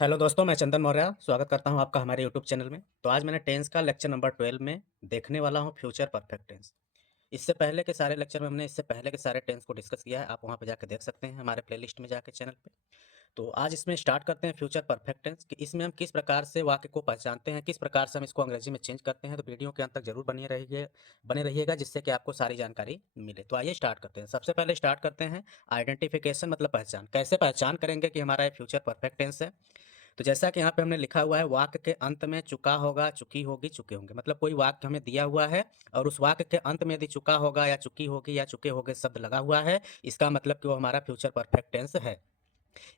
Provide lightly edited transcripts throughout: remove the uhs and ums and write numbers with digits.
Hello दोस्तों, मैं चंदन मौर्य स्वागत करता हूं आपका हमारे यूट्यूब चैनल में। तो आज मैंने टेंस का लेक्चर नंबर 12 में देखने वाला हूं फ्यूचर परफेक्ट टेंस। इससे पहले के सारे लेक्चर में हमने इससे पहले के सारे टेंस को डिस्कस किया है। आप वहां पे जाके देख सकते हैं हमारे प्लेलिस्ट में जाके चैनल पे। तो आज इसमें स्टार्ट करते हैं फ्यूचर परफेक्ट टेंस कि इसमें हम किस प्रकार से वाक्य को पहचानते हैं, किस प्रकार से हम इसको अंग्रेजी में चेंज करते हैं। तो वीडियो के अंत तक जरूर बने रहिएगा जिससे कि आपको सारी जानकारी मिले। तो आइए स्टार्ट करते हैं। सबसे पहले स्टार्ट करते हैं आइडेंटिफिकेशन, मतलब पहचान। कैसे पहचान करेंगे कि हमारा ये फ्यूचर परफेक्ट टेंस है। तो जैसा कि यहाँ पे हमने लिखा हुआ है, वाक्य के अंत में चुका होगा, चुकी होगी, चुके होंगे। मतलब कोई वाक्य हमें दिया हुआ है और उस वाक्य के अंत में यदि चुका होगा या चुकी होगी या चुके होगे शब्द लगा हुआ है, इसका मतलब कि वो हमारा फ्यूचर परफेक्ट टेंस है।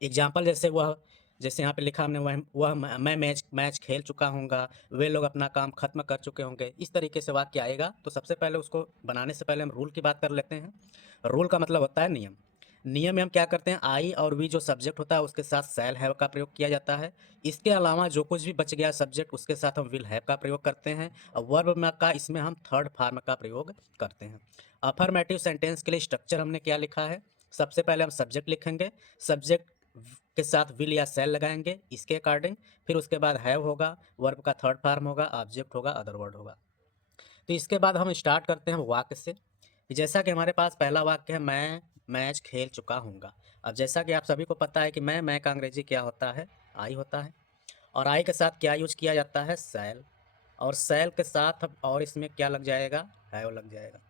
एग्जाम्पल जैसे यहाँ पे लिखा हमने, वह मैं मैच मैच खेल चुका हूँगा, वे लोग अपना काम खत्म कर चुके होंगे। इस तरीके से वाक्य आएगा। तो सबसे पहले उसको बनाने से पहले हम रूल की बात कर लेते हैं। रूल का मतलब होता है नियम। नियम में हम क्या करते हैं, आई और वी जो सब्जेक्ट होता है उसके साथ शैल हैव का प्रयोग किया जाता है। इसके अलावा जो कुछ भी बच गया सब्जेक्ट उसके साथ हम विल हैव का प्रयोग करते हैं। और वर्ब में का इसमें हम थर्ड फॉर्म का प्रयोग करते हैं। अफर्मेटिव सेंटेंस के लिए स्ट्रक्चर हमने क्या लिखा है, सबसे पहले हम सब्जेक्ट लिखेंगे, सब्जेक्ट के साथ विल या सेल लगाएंगे इसके अकॉर्डिंग। फिर उसके बाद हैव होगा, वर्ब का थर्ड फॉर्म होगा, ऑब्जेक्ट होगा, अदर वर्ड होगा। तो इसके बाद हम स्टार्ट करते हैं वाक्य से। जैसा कि हमारे पास पहला वाक्य है, मैं मैच खेल चुका हूँगा। अब जैसा कि आप सभी को पता है कि मैं का अंग्रेजी क्या होता है, आई होता है। और आई के साथ क्या यूज किया जाता है, सेल। और सेल के साथ अब और इसमें क्या लग जाएगा, हैव लग जाएगा।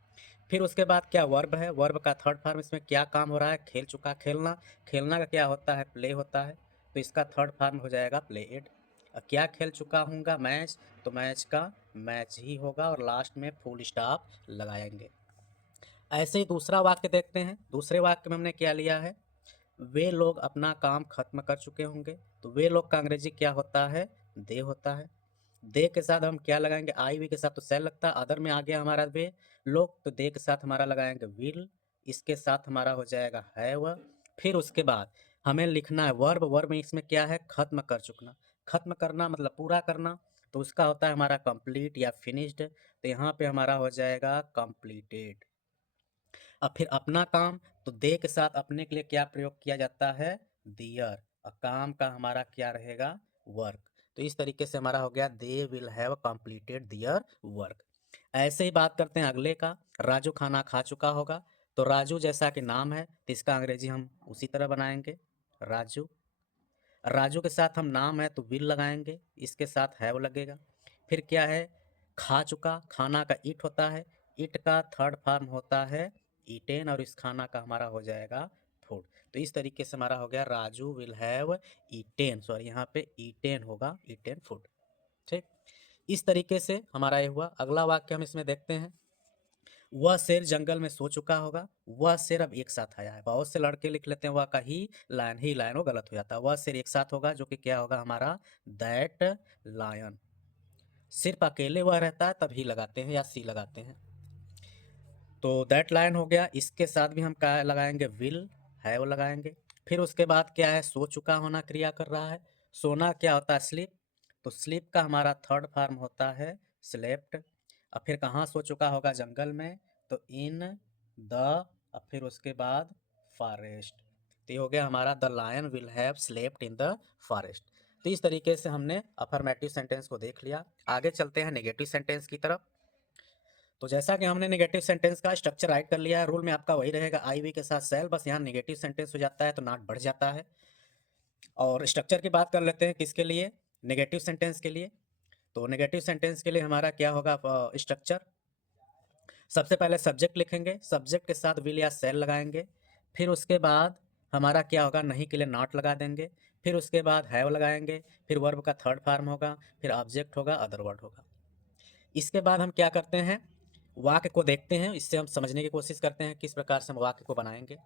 फिर उसके बाद क्या वर्ब है, वर्ब का थर्ड फॉर्म, इसमें क्या काम हो रहा है, खेल चुका, खेलना। खेलना का क्या होता है, प्ले होता है। तो इसका थर्ड फॉर्म हो जाएगा प्लेड। क्या खेल चुका हूँगा, मैच। तो मैच का मैच ही होगा और लास्ट में फुल स्टॉप लगाएंगे। ऐसे ही दूसरा वाक्य देखते हैं। दूसरे वाक्य में हमने क्या लिया है, वे लोग अपना काम खत्म कर चुके होंगे। तो वे लोग का अंग्रेजी क्या होता है, दे होता है। दे के साथ हम क्या लगाएंगे, आई वी के साथ तो सेल लगता है। अदर में आ गया हमारा वे लोग, तो दे के साथ हमारा लगाएंगे विल। इसके साथ हमारा हो जाएगा हैव। फिर उसके बाद हमें लिखना है वर्ब। वर्ब में इसमें क्या है, खत्म कर चुकना। खत्म करना मतलब पूरा करना। तो उसका होता है हमारा कंप्लीट या फिनिश्ड। तो यहाँ पे हमारा हो जाएगा कंप्लीटेड। अब फिर अपना काम, तो दे के साथ अपने के लिए क्या प्रयोग किया जाता है, दियर। और काम का हमारा क्या रहेगा, वर्क। तो इस तरीके से हमारा हो गया, they will have completed their work. ऐसे ही बात करते हैं अगले का, राजू खाना खा चुका होगा। तो राजू जैसा कि नाम है तो इसका अंग्रेजी हम उसी तरह बनाएंगे, राजू। राजू के साथ हम नाम है तो विल लगाएंगे, इसके साथ हैव लगेगा। फिर क्या है, खा चुका, खाना का इट होता है। इट का थर्ड फॉर्म होता है ईटेन और इस खाना का हमारा हो जाएगा फूड। तो इस तरीके से हमारा हो गया, Raju will have eaten, sorry यहाँ पे ईटेन होगा, ईटेन फूड। ठीक, इस तरीके से हमारा ये हुआ। अगला वाक्य हम इसमें देखते हैं, वह शेर जंगल में सो चुका होगा। वह शेर अब एक साथ आया है, बहुत से लड़के लिख लेते हैं वह का ही लायन, वो गलत हो जाता है। वह शेर एक साथ होगा जो कि क्या होगा हमारा, दैट लायन। सिर्फ अकेले वह रहता है तभी लगाते हैं या सी लगाते हैं। तो दैट लायन हो गया। इसके साथ भी हम क्या लगाएंगे, विल हैव लगाएंगे। फिर उसके बाद क्या है, सो चुका होना क्रिया कर रहा है। सोना क्या होता है, स्लीप। तो स्लीप का हमारा थर्ड फॉर्म होता है स्लेप्ट। और फिर कहाँ सो चुका होगा, जंगल में। तो इन द, और फिर उसके बाद फॉरेस्ट। तो ये हो गया हमारा, the lion will have slept in the forest. तो इस तरीके से हमने अफर्मेटिव सेंटेंस को देख लिया। आगे चलते हैं नेगेटिव सेंटेंस की तरफ। तो जैसा कि हमने नेगेटिव सेंटेंस का स्ट्रक्चर राइट कर लिया है, रूल में आपका वही रहेगा, आई वी के साथ सेल, बस यहाँ नेगेटिव सेंटेंस हो जाता है तो नॉट बढ़ जाता है। और स्ट्रक्चर की बात कर लेते हैं किसके लिए, नेगेटिव सेंटेंस के लिए। तो नेगेटिव सेंटेंस के लिए हमारा क्या होगा स्ट्रक्चर, सबसे पहले सब्जेक्ट लिखेंगे, सब्जेक्ट के साथ विल या सेल लगाएंगे। फिर उसके बाद हमारा क्या होगा, नहीं के लिए नॉट लगा देंगे। फिर उसके बाद हैव लगाएंगे। फिर वर्ब का थर्ड फॉर्म होगा, फिर ऑब्जेक्ट होगा, अदर वर्ड होगा। इसके बाद हम क्या करते हैं, वाक्य को देखते हैं, इससे हम समझने की कोशिश करते हैं किस प्रकार से हम वाक्य को बनाएंगे।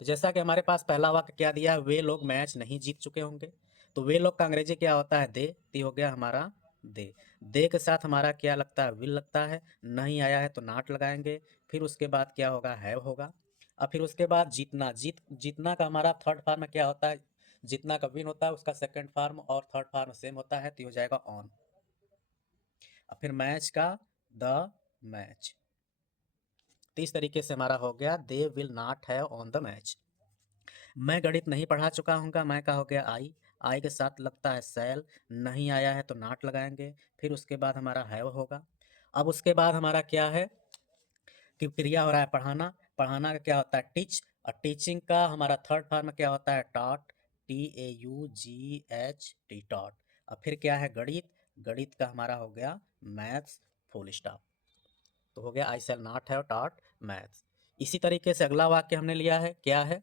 तो जैसा कि हमारे पास पहला वाक्य क्या दिया है, वे लोग मैच नहीं जीत चुके होंगे। तो वे लोग का अंग्रेजी क्या होता है, दे। तो हो गया हमारा दे। दे के साथ हमारा क्या लगता है, विल लगता है। नहीं आया है तो नॉट लगाएंगे। फिर उसके बाद क्या होगा, हैव होगा। और फिर उसके बाद जीतना, जीतना का हमारा थर्ड फॉर्म क्या होता है, जितना का विन होता है उसका सेकंड फॉर्म और थर्ड फॉर्म सेम होता है, तो हो जाएगा ऑन। और फिर मैच का द मैच। तो इस तरीके से हमारा हो गया, they will not have on the match. मैं गणित नहीं पढ़ा चुका हूँगा, मैं का हो गया आई के साथ लगता है सेल, नहीं आया है तो नॉट लगाएंगे, फिर उसके बाद हमारा हैव होगा। अब उसके बाद हमारा क्या है कि क्रिया हो रहा है पढ़ाना, पढ़ाना का क्या होता है टीच, और टीचिंग का हमारा थर्ड फॉर्म क्या होता है टॉट, TAUGHT टॉट। अब फिर क्या है गणित, गणित का हमारा हो गया मैथ्स फुल स्टॉप। तो हो गया I shall not have taught maths. इसी तरीके से अगला वाक्य हमने लिया है, क्या है,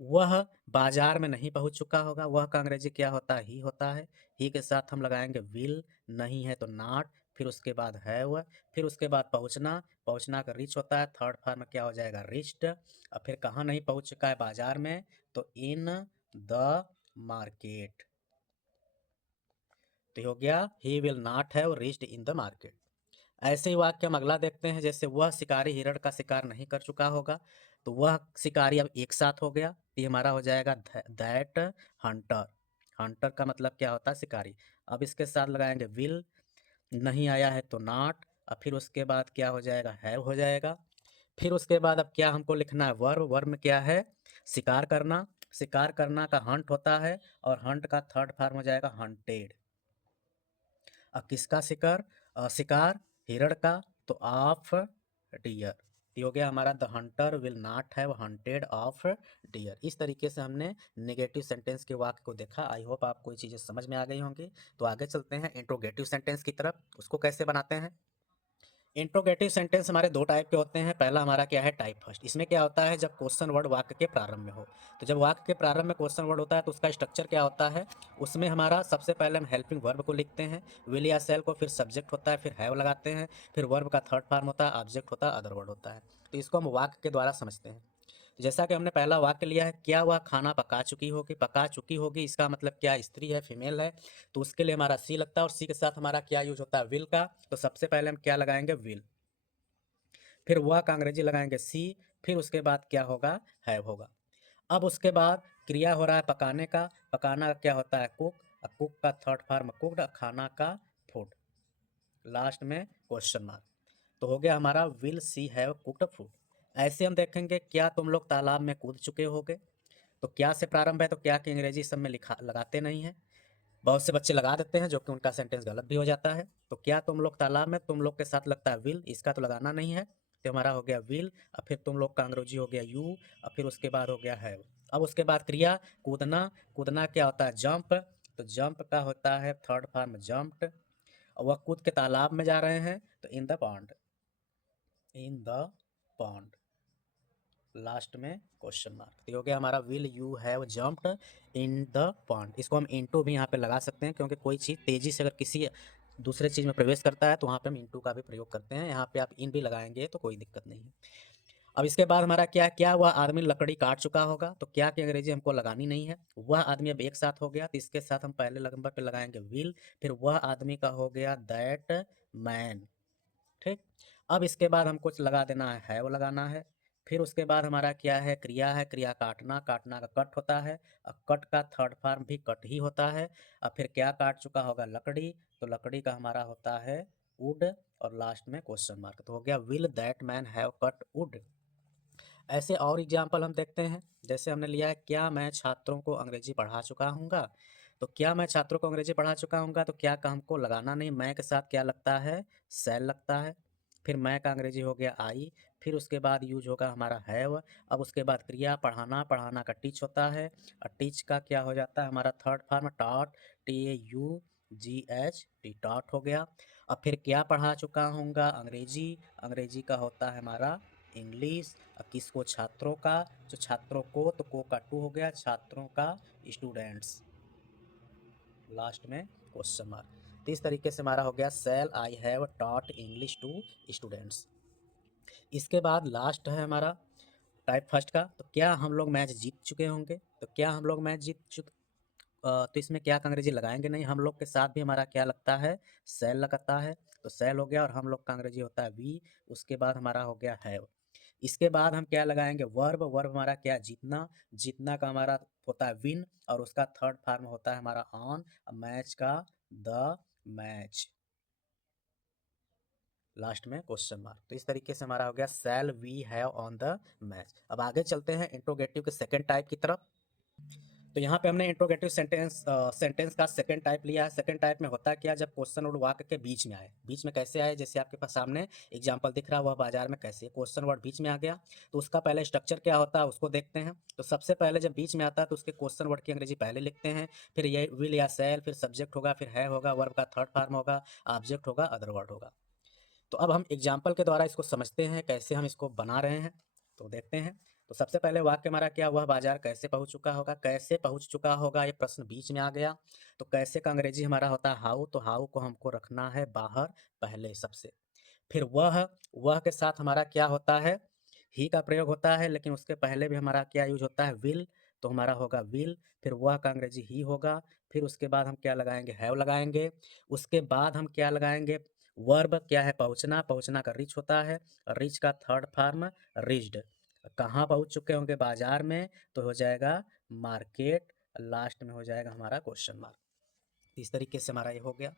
वह बाजार में नहीं पहुंच चुका होगा, वह का अंग्रेजी क्या होता है ही होता है, ही के साथ हम लगाएंगे विल, नहीं है तो नॉट, फिर उसके बाद हैव, फिर उसके बाद पहुंचना, पहुंचना का रिच होता है, थर्ड फॉर्म में क्या हो जाएगा रिच्ड, और फिर कहाँ नहीं पहुंच चुका है बाजार में, तो इन द मार्केट। तो ये हो गया he will not have reached in the market. ऐसे ही वाक्य हम अगला देखते हैं, जैसे वह शिकारी हिरण का शिकार नहीं कर चुका होगा, तो वह शिकारी अब एक साथ हो गया, तो ये हमारा हो जाएगा दैट हंटर। हंटर का मतलब क्या होता है शिकारी। अब इसके साथ लगाएंगे विल, नहीं आया है तो नॉट, और फिर उसके बाद क्या हो जाएगा हैव हो जाएगा। फिर उसके बाद अब क्या हमको लिखना है वर्ब, वर्ब में क्या है शिकार करना, शिकार करना का हंट होता है, और हंट का थर्ड फॉर्म हो जाएगा हंटेड। अब किसका शिकार, शिकार हिरण का, तो ऑफ डियर। ये हो गया हमारा the hunter will not have hunted of deer. इस तरीके से हमने नेगेटिव सेंटेंस के वाक्य को देखा। आई होप आपको ये चीज़ें समझ में आ गई होंगी। तो आगे चलते हैं इंट्रोगेटिव सेंटेंस की तरफ, उसको कैसे बनाते हैं। इंट्रोगेटिव सेंटेंस हमारे दो टाइप के होते हैं। पहला हमारा क्या है टाइप फर्स्ट, इसमें क्या होता है जब क्वेश्चन वर्ड वाक्य के प्रारंभ में हो। तो जब वाक्य के प्रारंभ में क्वेश्चन वर्ड होता है तो उसका स्ट्रक्चर क्या होता है, उसमें हमारा सबसे पहले हम हेल्पिंग वर्ब को लिखते हैं, विल या सेल को, फिर सब्जेक्ट होता है, फिर हैव लगाते हैं, फिर वर्ब का थर्ड फॉर्म होता है, ऑब्जेक्ट होता है, अदर वर्ड होता है। तो इसको हम वाक्य के द्वारा समझते हैं। तो जैसा कि हमने पहला वाक्य लिया है, क्या वह खाना पका चुकी होगी, पका चुकी होगी इसका मतलब क्या स्त्री है फीमेल है, तो उसके लिए हमारा सी लगता है, और सी के साथ हमारा क्या यूज होता है विल का। तो सबसे पहले हम क्या लगाएंगे विल, फिर वह का अंग्रेजी लगाएंगे सी, फिर उसके बाद क्या होगा हैव होगा। अब उसके बाद क्रिया हो रहा है पकाने का, पकाना का क्या होता है कुक, कुक का थर्ड फॉर्म कुकड, खाना का फूड, लास्ट में क्वेश्चन मार्क। तो हो गया हमारा will see have cooked food. ऐसे हम देखेंगे क्या तुम लोग तालाब में कूद चुके होगे, तो क्या से प्रारंभ है, तो क्या की अंग्रेजी सब में लिखा लगाते नहीं है, बहुत से बच्चे लगा देते हैं जो कि उनका सेंटेंस गलत भी हो जाता है। तो क्या तुम लोग तालाब में, तुम लोग के साथ लगता है विल, इसका तो लगाना नहीं है, तो हमारा हो गया विल, और फिर तुम लोग का अंग्रेजी हो गया यू, और फिर उसके बाद हो गया हैव। अब उसके बाद क्रिया कूदना, कूदना क्या होता है जंप, तो जंप का होता है थर्ड फॉर्म जंप्ड, और वह कूद के तालाब में जा रहे हैं तो in the pond, in the pond, last में क्वेश्चन मार्क। तो ये हो गया हमारा will you have jumped in the pond. इसको हम इनटू भी यहाँ पे लगा सकते हैं, क्योंकि कोई चीज़ तेज़ी से अगर किसी दूसरे चीज़ में प्रवेश करता है तो वहाँ पे हम इनटू का भी प्रयोग करते हैं। यहाँ पे आप इन भी लगाएंगे तो कोई दिक्कत नहीं है। अब इसके बाद हमारा क्या, क्या वह आदमी लकड़ी काट चुका होगा, तो क्या की अंग्रेजी हमको लगानी नहीं है, वह आदमी अब एक साथ हो गया, तो इसके साथ हम पहले नंबर पे लगाएंगे विल, फिर वह आदमी का हो गया दैट मैन। ठीक। अब इसके बाद हमको लगा देना है हैव लगाना है, फिर उसके बाद हमारा क्या है क्रिया है, क्रिया काटना, काटना का कट होता है, और कट का थर्ड फॉर्म भी कट ही होता है, और फिर क्या काट चुका होगा लकड़ी, तो लकड़ी का हमारा होता है वुड, और लास्ट में क्वेश्चन मार्क। तो हो गया will that man have cut would. ऐसे और एग्जाम्पल हम देखते हैं, जैसे हमने लिया है क्या मैं छात्रों को अंग्रेजी पढ़ा चुका हूँगा, तो क्या मैं छात्रों को अंग्रेजी पढ़ा चुका हूँगा, तो क्या का हमको लगाना नहीं, मैं के साथ क्या लगता है सेल लगता है, फिर मैं का अंग्रेजी हो गया आई, फिर उसके बाद यूज होगा हमारा हैव। अब उसके बाद क्रिया पढ़ाना, पढ़ाना का टीच होता है, और टीच का क्या हो जाता है हमारा third form taught, TAUGHT taught हो गया। अब फिर क्या पढ़ा चुका हूँगा अंग्रेजी, अंग्रेजी का होता है हमारा इंग्लिश, किसको छात्रों का, जो छात्रों को का टू हो गया, छात्रों का स्टूडेंट्स, लास्ट में क्वेश्चन मार्क। तो इस तरीके से हमारा हो गया shall I have taught English to students. इसके बाद लास्ट है हमारा टाइप फर्स्ट का, तो क्या हम लोग मैच जीत चुके होंगे, तो क्या हम लोग मैच जीत चुके, तो इसमें क्या का अंग्रेजी लगाएंगे नहीं, हम लोग के साथ भी हमारा क्या लगता है सेल लगता है, तो सेल हो गया, और हम लोग का अंग्रेजी होता है वी, उसके बाद हमारा हो गया हैव। इसके बाद हम क्या लगाएंगे वर्ब, वर्ब हमारा क्या जीतना, जीतना का हमारा होता है विन, और उसका थर्ड फॉर्म होता है हमारा ऑन, मैच का द मैच, लास्ट में क्वेश्चन मार्क। तो इस तरीके से हमारा हो गया shall we have on the match. अब आगे चलते हैं इंट्रोगेटिव के सेकंड टाइप की तरफ। तो यहाँ पे हमने इंट्रोगेटिव सेंटेंस का सेकंड टाइप लिया है। सेकंड टाइप में होता क्या, जब क्वेश्चन वर्ड वाक्य के बीच में आए। बीच में कैसे आए, जैसे आपके पास सामने एग्जांपल दिख रहा है, वह बाजार में कैसे क्वेश्चन वर्ड बीच में आ गया। तो उसका पहले स्ट्रक्चर क्या होता है उसको देखते हैं। तो सबसे पहले जब बीच में आता है तो उसके क्वेश्चन वर्ड की अंग्रेजी पहले लिखते हैं, फिर ये विल या सेल, फिर सब्जेक्ट होगा, फिर है होगा, वर्ब का थर्ड फॉर्म होगा, ऑब्जेक्ट होगा, अदर वर्ड होगा। तो अब हम एग्जाम्पल के द्वारा इसको समझते हैं कैसे हम इसको बना रहे हैं। तो देखते हैं। तो सबसे पहले वाक्य हमारा क्या, वह बाजार कैसे पहुंच चुका होगा। कैसे पहुंच चुका होगा ये प्रश्न बीच में आ गया। तो कैसे का अंग्रेजी हमारा होता है हाउ। तो हाउ को हमको रखना है बाहर पहले सबसे। फिर वह के साथ हमारा क्या होता है, ही का प्रयोग होता है, लेकिन उसके पहले भी हमारा क्या यूज होता है, विल। तो हमारा होगा विल, फिर वह का अंग्रेजी ही होगा। फिर उसके बाद हम क्या लगाएंगे, हैव लगाएंगे। उसके बाद हम क्या लगाएंगे, वर्ब क्या है, पहुंचना। पहुंचना का रिच होता है, रिच का थर्ड फॉर्म रिच्ड। कहाँ पहुंच चुके होंगे, बाजार में, तो हो जाएगा मार्केट। लास्ट में हो जाएगा हमारा क्वेश्चन मार्क। इस तरीके से हमारा ये हो गया।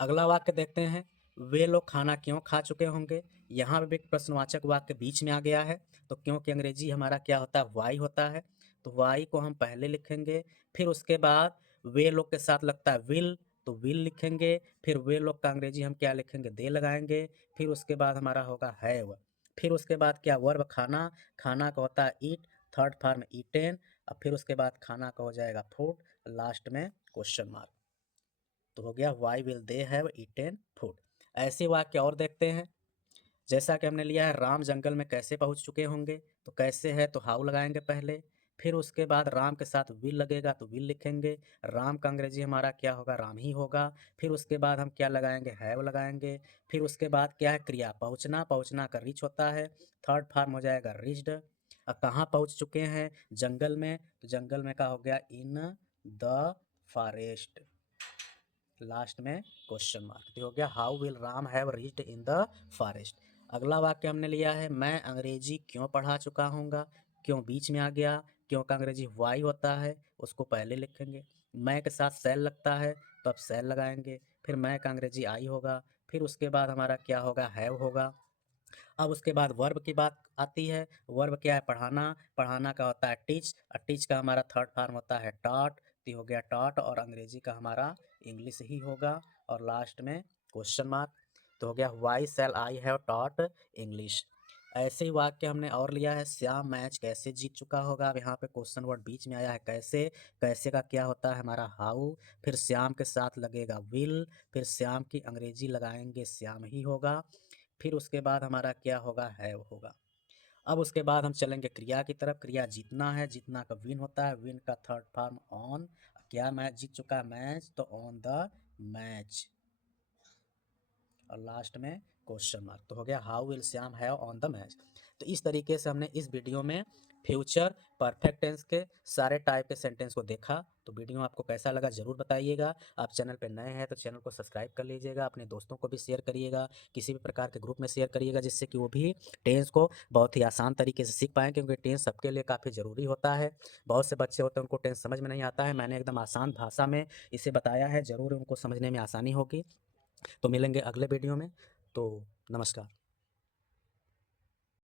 अगला वाक्य देखते हैं, वे लोग खाना क्यों खा चुके होंगे। यहाँ पे भी एक प्रश्नवाचक वाक्य बीच में आ गया है। तो क्योंकि अंग्रेजी हमारा क्या होता है, वाई होता है। तो वाई को हम पहले लिखेंगे, फिर उसके बाद वे लोग के साथ लगता है विल, तो विल लिखेंगे। फिर वे लोग का अंग्रेजी हम क्या लिखेंगे, दे लगाएंगे। फिर उसके बाद हमारा होगा हैव। फिर उसके बाद क्या, वर्ब खाना। खाना का होता है ईट, थर्ड फॉर्म ईटेन। अब फिर उसके बाद खाना का हो जाएगा फूड, लास्ट में क्वेश्चन मार्क। तो हो गया why will they have eaten food. ऐसे वाक्य और देखते हैं। जैसा कि हमने लिया है, राम जंगल में कैसे पहुंच चुके होंगे। तो कैसे है तो हाउ लगाएंगे पहले। फिर उसके बाद राम के साथ विल लगेगा तो विल लिखेंगे। राम का अंग्रेजी हमारा क्या होगा, राम ही होगा। फिर उसके बाद हम क्या लगाएंगे, हैव लगाएंगे। फिर उसके बाद क्या है, क्रिया पहुंचना। पहुंचना का रिच होता है, थर्ड फॉर्म हो जाएगा रिच्ड। अब कहाँ पहुंच चुके हैं, जंगल में। तो जंगल में का हो गया इन द फॉरेस्ट, लास्ट में क्वेश्चन मार्क। तो हो गया how will Ram have reached in the forest. अगला वाक्य हमने लिया है, मैं अंग्रेजी क्यों पढ़ा चुका हूँगा। क्यों बीच में आ गया, क्यों का अंग्रेजी वाई होता है, उसको पहले लिखेंगे। मैं के साथ सेल लगता है तो अब सेल लगाएंगे। फिर मैं का अंग्रेजी आई होगा। फिर उसके बाद हमारा क्या होगा, हैव होगा। अब उसके बाद वर्ब की बात आती है। वर्ब क्या है, पढ़ाना। पढ़ाना का होता है टीच, और टीच का हमारा थर्ड फॉर्म होता है टॉट। तो हो गया टॉट, और अंग्रेजी का हमारा इंग्लिश ही होगा, और लास्ट में क्वेश्चन मार्क। तो हो गया why shall I have taught English. ऐसे ही वाक्य हमने और लिया है, श्याम मैच कैसे जीत चुका होगा। अब यहाँ पे क्वेश्चन वर्ड बीच में आया है कैसे। कैसे का क्या होता है हमारा हाउ। फिर श्याम के साथ लगेगा विल। फिर श्याम की अंग्रेजी लगाएंगे, श्याम ही होगा। फिर उसके बाद हमारा क्या होगा, हैव होगा। अब उसके बाद हम चलेंगे क्रिया की तरफ। क्रिया जीतना है, जीतना का विन होता है, विन का थर्ड फॉर्म ऑन। क्या मैच जीत चुका है, मैच, तो ऑन द मैच, और लास्ट में क्वेश्चन मार्क। तो हो गया how will Shyam have on the match. तो इस तरीके से हमने इस वीडियो में फ्यूचर परफेक्ट टेंस के सारे टाइप के सेंटेंस को देखा। तो वीडियो आपको कैसा लगा ज़रूर बताइएगा। आप चैनल पर नए हैं तो चैनल को सब्सक्राइब कर लीजिएगा, अपने दोस्तों को भी शेयर करिएगा, किसी भी प्रकार के ग्रुप में शेयर करिएगा, जिससे कि वो भी टेंस को बहुत ही आसान तरीके से सीख पाएँ, क्योंकि टेंस सबके लिए काफ़ी ज़रूरी होता है। बहुत से बच्चे होते हैं उनको टेंस समझ में नहीं आता है, मैंने एकदम आसान भाषा में इसे बताया है, ज़रूर उनको समझने में आसानी होगी। तो मिलेंगे अगले वीडियो में। तो नमस्कार।